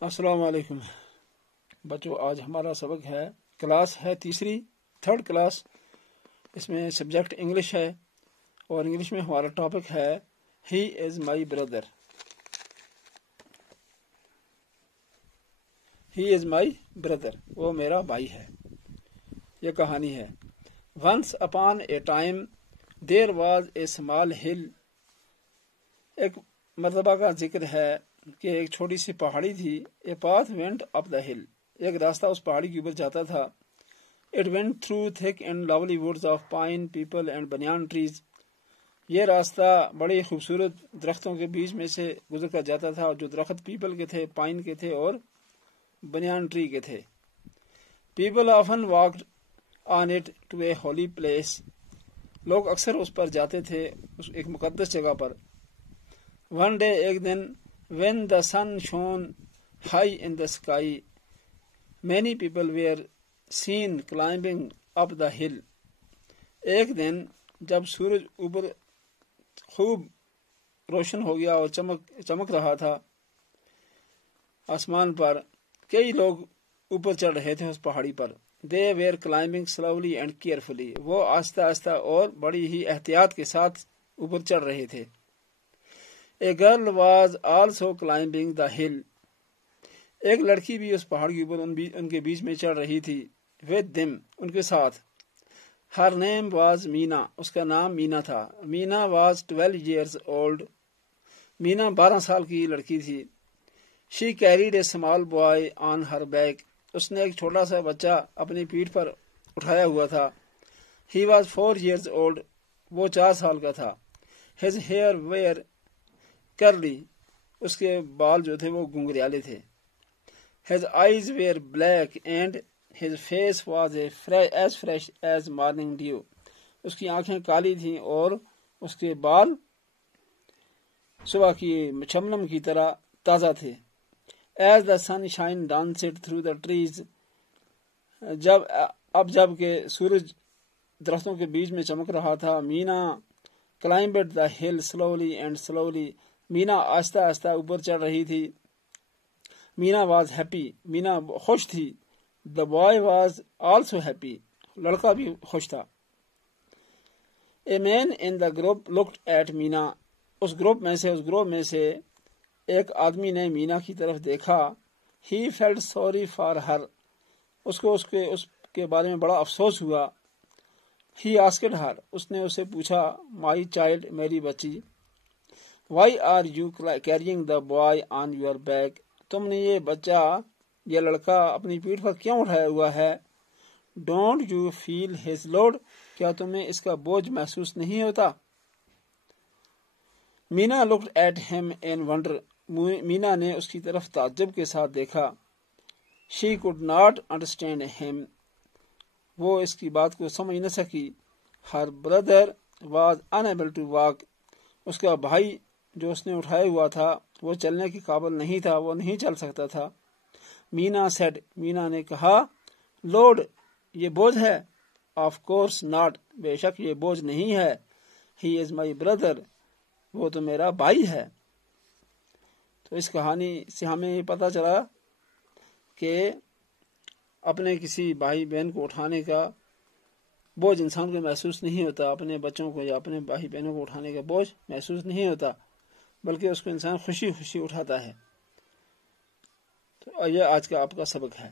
السلام علیکم بچوں، آج ہمارا سبق ہے، کلاس ہے تیسری، تھرڈ کلاس۔ اس میں سبجیکٹ انگلش ہے اور انگلش میں ہمارا ٹاپک ہے ہی از my brother. He is my brother, وہ میرا بھائی ہے۔ یہ کہانی ہے۔ Once upon a time there was a small hill. ایک مرتبہ کا ذکر ہے کہ ایک چھوٹی سی پہاڑی تھی۔ اے پاتھ وینٹ اپ دا ہل، ایک راستہ اس پہاڑی کے اوپر جاتا تھا۔ It went through thick and lovely woods of pine people and بنیان ٹریز۔ یہ راستہ بڑے خوبصورت درختوں کے بیچ میں سے گزر کر جاتا تھا، جو درخت پیپل کے تھے، پائن کے تھے اور بنیان ٹری کے تھے۔ People often walked on it to a holy place. لوگ اکثر اس پر جاتے تھے، ایک مقدس جگہ پر۔ ون ڈے، ایک دن، when the sun shone high in the sky, many people were seen climbing up the hill. ایک دن جب سورج اوپر خوب روشن ہو گیا اور چمک رہا تھا آسمان پر، کئی لوگ اوپر چڑھ رہے تھے اس پہاڑی پر۔ they were climbing slowly and carefully. وہ آہستہ آہستہ اور بڑی ہی احتیاط کے ساتھ اوپر چڑھ رہے تھے۔ A girl was also climbing the hill. ایک لڑکی بھی اس پہاڑ کے اوپر ان کے بیچ میں چڑھ رہی تھی۔ with them، ان کے ساتھ۔ her name was Meena. اس کا نام مینا تھا۔ Meena was 12 years old. مینا 12 سال کی لڑکی تھی۔ she carried a small boy on her back. اس نے ایک چھوٹا سا بچہ اپنی پیٹھ پر اٹھایا ہوا تھا۔ he was 4 years old. وہ 4 سال کا تھا۔ his hair were curly. اس کے بال جو تھے وہ گنگریالے تھے۔ his eyes were black and his face was as fresh as morning dew. اس کی آنکھیں کالی تھیں اور اس کے بال صبح کی شبنم کی طرح تازہ تھے۔ as the sunshine danced through the trees. جب کہ سورج درختوں کے بیچ میں چمک رہا تھا۔ مینا climbed the hill slowly and slowly. مینا آہستہ آہستہ اوپر چڑھ رہی تھی۔ مینا واز ہیپی، مینا خوش تھی۔ The boy was also happy, لڑکا بھی خوش تھا۔ A man in the group looked at Meena. اس گروپ میں سے ایک آدمی نے مینا کی طرف دیکھا۔ He felt sorry for her, اس کے بارے میں بڑا افسوس ہوا۔ ہی آسکڈ ہر، اس نے اس سے پوچھا، مائی چائلڈ، میری بچی، why are you carrying the boy on your back. تم نے یہ لڑکا اپنی پیٹھ پر کیوں اٹھایا ہوا ہے؟ Don't you feel his load, کیا تمہیں اس کا بوجھ محسوس نہیں ہوتا؟ مینا لکڈ ایٹ ہم ان ونڈر، مینا نے اس کی طرف تعجب کے ساتھ دیکھا۔ شی کوڈ ناٹ انڈرسٹینڈ ہم، وہ اس کی بات کو سمجھ نہ سکی۔ Her brother was unable to walk, اس کا بھائی جو اس نے اٹھایا ہوا تھا وہ چلنے کے قابل نہیں تھا، وہ نہیں چل سکتا تھا۔ مینا سیڈ، مینا نے کہا، لوڈ، یہ بوجھ ہے؟ آف کورس ناٹ، بے شک یہ بوجھ نہیں ہے۔ ہی از مائی بردر، وہ تو میرا بھائی ہے۔ تو اس کہانی سے ہمیں یہ پتہ چلا کہ اپنے کسی بھائی بہن کو اٹھانے کا بوجھ انسان کو محسوس نہیں ہوتا، اپنے بچوں کو یا اپنے بھائی بہنوں کو اٹھانے کا بوجھ محسوس نہیں ہوتا، بلکہ اس کو انسان خوشی خوشی اٹھاتا ہے۔ تو یہ آج کا آپ کا سبق ہے۔